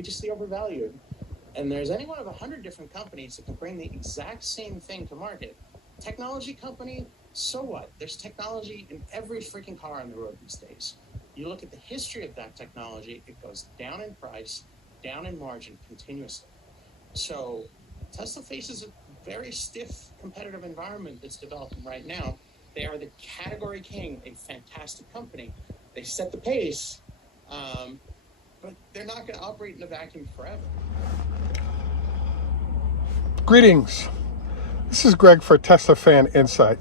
egregiously overvalued, and there's any one of 100 different companies that can bring the exact same thing to market. Technology company, so what? There's technology in every freaking car on the road these days. You look at the history of that technology, it goes down in price, down in margin continuously. So Tesla faces a very stiff competitive environment that's developing right now. They are the category king, a fantastic company. They set the pace, but they're not going to operate in a vacuum forever. Greetings. This is Greg for Teslafaninsight.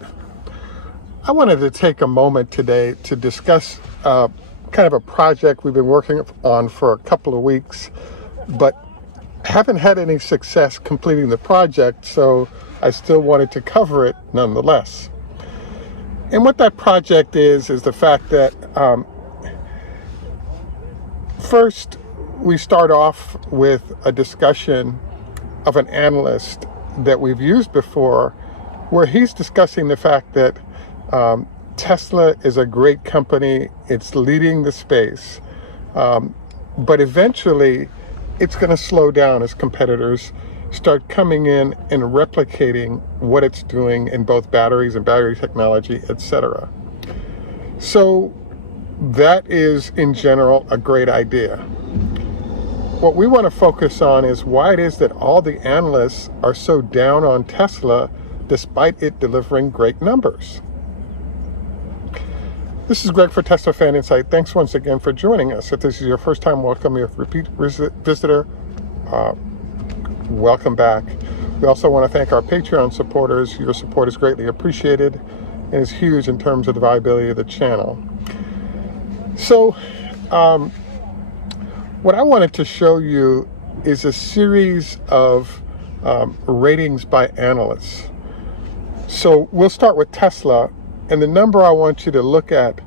I wanted to take a moment today to discuss kind of a project we've been working on for a couple of weeks, but haven't had any success completing the project, so I still wanted to cover it nonetheless. And what that project is the fact that first we start off with a discussion of an analyst that we've used before, where he's discussing the fact that Tesla is a great company, it's leading the space, but eventually it's going to slow down as competitors start coming in and replicating what it's doing in both batteries and battery technology, etc. So that is, in general, a great idea. What we want to focus on is why it is that all the analysts are so down on Tesla despite it delivering great numbers. This is Greg for Teslafaninsight. Thanks once again for joining us. If this is your first time, welcome. If repeat visitor, welcome back. We also want to thank our Patreon supporters. Your support is greatly appreciated and is huge in terms of the viability of the channel. So, what I wanted to show you is a series of ratings by analysts. So we'll start with Tesla, and the number I want you to look at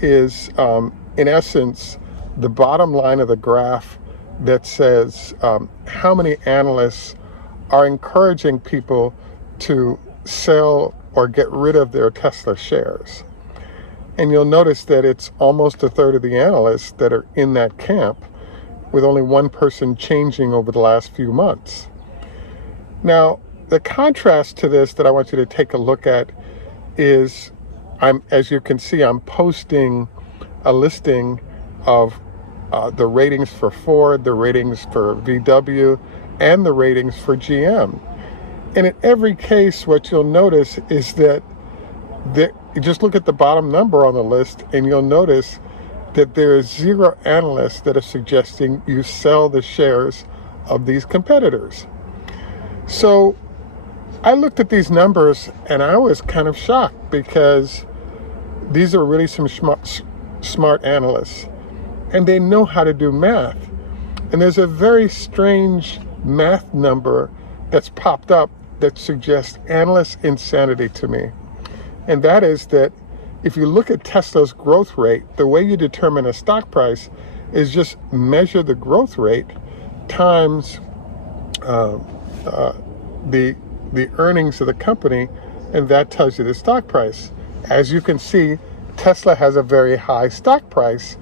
is, in essence, the bottom line of the graph that says how many analysts are encouraging people to sell or get rid of their Tesla shares. And you'll notice that it's almost a third of the analysts that are in that camp, with only one person changing over the last few months. Now, the contrast to this that I want you to take a look at is, as you can see, I'm posting a listing of the ratings for Ford, the ratings for VW, and the ratings for GM. And in every case, what you'll notice is that you just look at the bottom number on the list, and you'll notice that there is 0 analysts that are suggesting you sell the shares of these competitors. So I looked at these numbers and I was kind of shocked, because these are really some smart analysts, and they know how to do math. And there's a very strange math number that's popped up that suggests analyst insanity to me. And that is that if you look at Tesla's growth rate, the way you determine a stock price is just measure the growth rate times the earnings of the company, and that tells you the stock price. As you can see, Tesla has a very high stock price,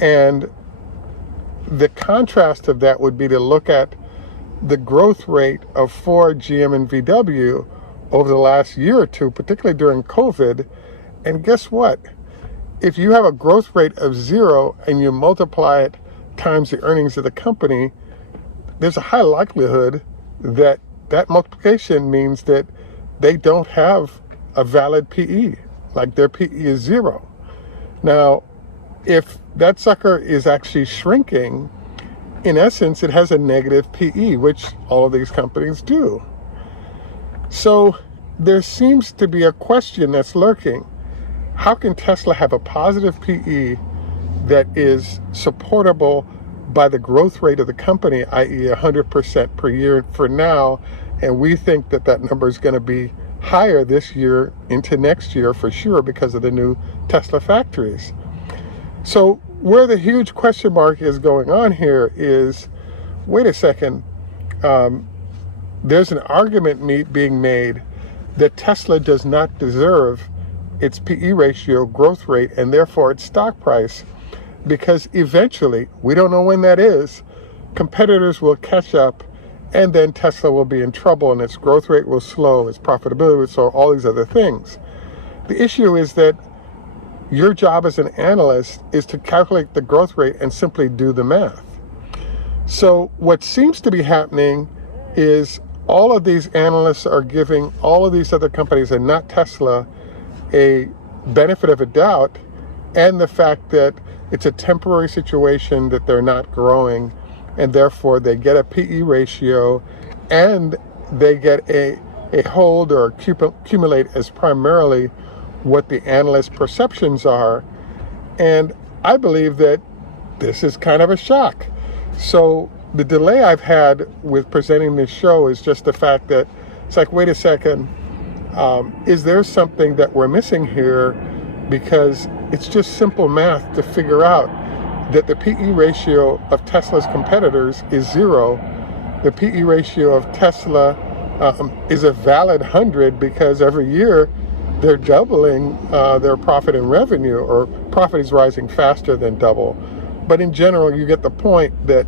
and the contrast of that would be to look at the growth rate of Ford, GM, and VW over the last year or two, particularly during COVID. And guess what? If you have a growth rate of 0 and you multiply it times the earnings of the company, there's a high likelihood that that multiplication means that they don't have a valid PE, like their PE is 0. Now, if that sucker is actually shrinking, in essence, it has a negative PE, which all of these companies do. So there seems to be a question that's lurking. How can Tesla have a positive PE that is supportable by the growth rate of the company, i.e. 100% per year for now, and we think that that number is going to be higher this year into next year for sure because of the new Tesla factories. So where the huge question mark is going on here is, wait a second, there's an argument being made that Tesla does not deserve its PE ratio, growth rate, and therefore its stock price, because eventually, we don't know when that is, competitors will catch up, and then Tesla will be in trouble, and its growth rate will slow, its profitability will slow, all these other things. The issue is that your job as an analyst is to calculate the growth rate and simply do the math. So what seems to be happening is all of these analysts are giving all of these other companies, and not Tesla, a benefit of a doubt, and the fact that it's a temporary situation, that they're not growing, and therefore they get a PE ratio, and they get a hold or accumulate as primarily what the analyst perceptions are. And I believe that this is kind of a shock. So the delay I've had with presenting this show is just the fact that it's like, wait a second, is there something that we're missing here? Because it's just simple math to figure out that the PE ratio of Tesla's competitors is 0. The PE ratio of Tesla is a valid 100 because every year they're doubling their profit and revenue, or profit is rising faster than double. But in general, you get the point that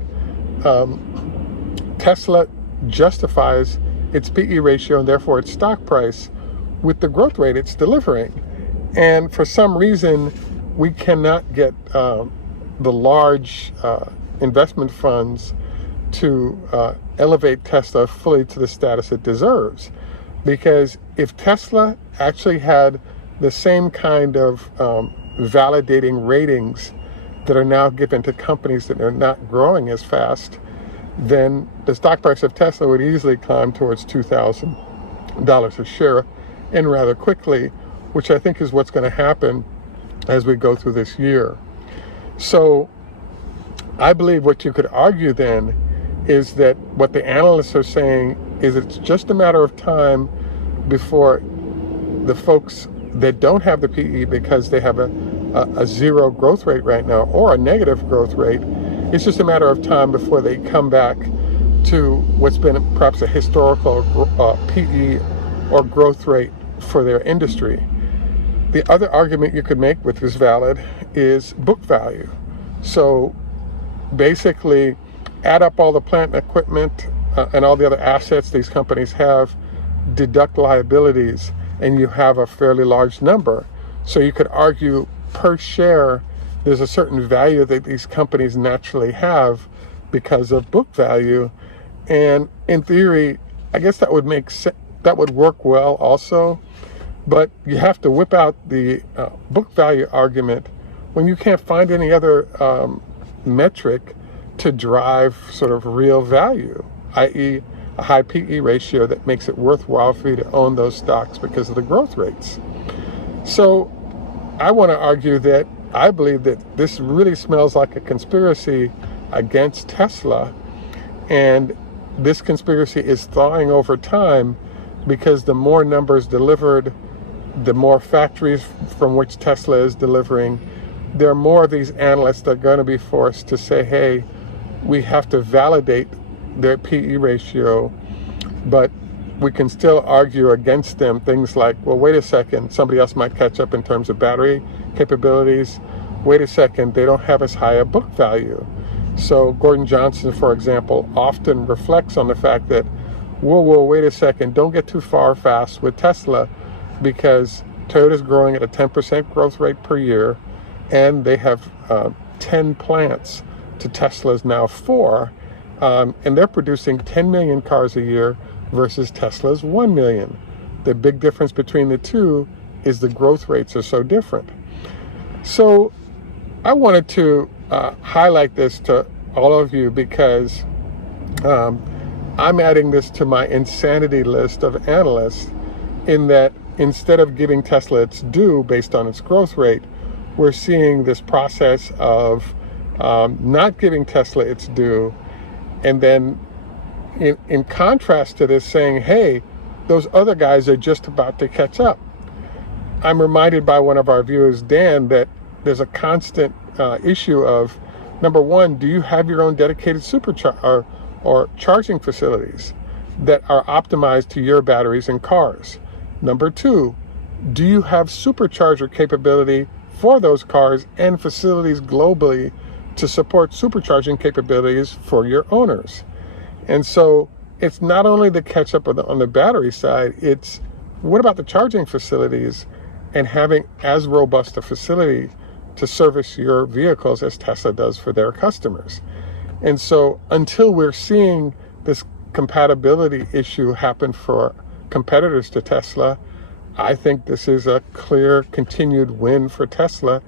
Tesla justifies its PE ratio and therefore its stock price with the growth rate it's delivering. And for some reason, we cannot get the large investment funds to elevate Tesla fully to the status it deserves. Because if Tesla actually had the same kind of validating ratings that are now given to companies that are not growing as fast, then the stock price of Tesla would easily climb towards $2,000 a share, and rather quickly, which I think is what's going to happen as we go through this year. So I believe what you could argue then is that what the analysts are saying is it's just a matter of time before the folks that don't have the PE because they have a 0 growth rate right now, or a negative growth rate, it's just a matter of time before they come back to what's been perhaps a historical PE or growth rate for their industry. The other argument you could make, which is valid, is book value. So basically, add up all the plant and equipment and all the other assets these companies have, deduct liabilities, and you have a fairly large number. So you could argue per share, there's a certain value that these companies naturally have because of book value. And in theory, I guess that would make sense, that would work well also. But you have to whip out the book value argument when you can't find any other metric to drive sort of real value, i.e. a high PE ratio that makes it worthwhile for you to own those stocks because of the growth rates. So I want to argue that I believe that this really smells like a conspiracy against Tesla, and this conspiracy is thawing over time because the more numbers delivered, the more factories from which Tesla is delivering, there are more of these analysts that are going to be forced to say, hey, we have to validate their PE ratio, but we can still argue against them things like, well, wait a second, somebody else might catch up in terms of battery capabilities. Wait a second, they don't have as high a book value. So Gordon Johnson, for example, often reflects on the fact that, whoa, wait a second, don't get too far fast with Tesla, because Toyota's growing at a 10% growth rate per year, and they have 10 plants to Tesla's now 4, and they're producing 10 million cars a year versus Tesla's 1 million. The big difference between the two is the growth rates are so different. So I wanted to highlight this to all of you because I'm adding this to my insanity list of analysts, in that instead of giving Tesla its due based on its growth rate, we're seeing this process of not giving Tesla its due, and then in contrast to this saying, hey, those other guys are just about to catch up. I'm reminded by one of our viewers, Dan, that there's a constant issue of, number one, do you have your own dedicated supercharger or charging facilities that are optimized to your batteries and cars? Number two, do you have supercharger capability for those cars and facilities globally to support supercharging capabilities for your owners. And so it's not only the catch up on the battery side, it's what about the charging facilities and having as robust a facility to service your vehicles as Tesla does for their customers. And so until we're seeing this compatibility issue happen for competitors to Tesla, I think this is a clear continued win for Tesla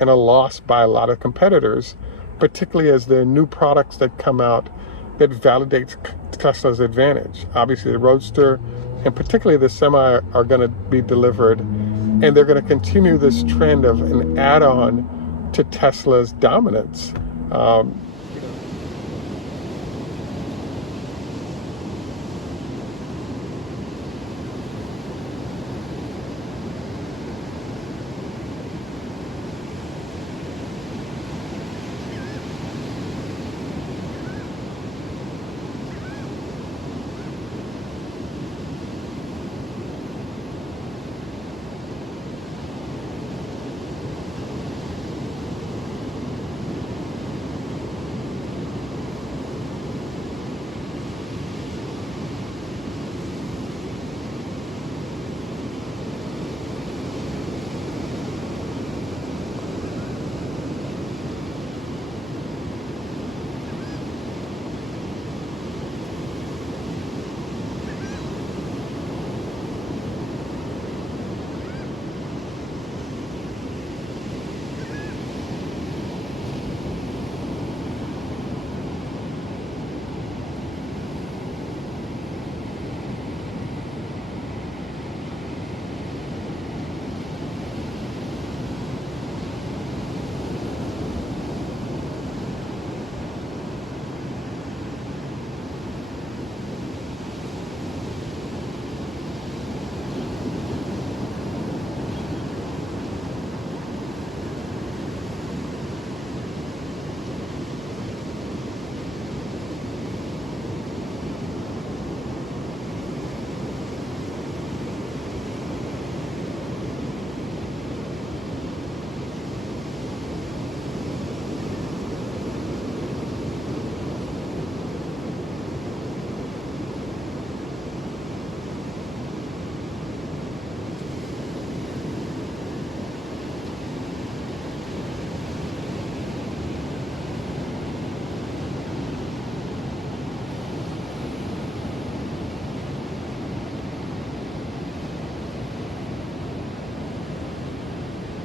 and a loss by a lot of competitors, particularly as the new products that come out that validates Tesla's advantage. Obviously the Roadster and particularly the Semi are going to be delivered, and they're going to continue this trend of an add-on to Tesla's dominance.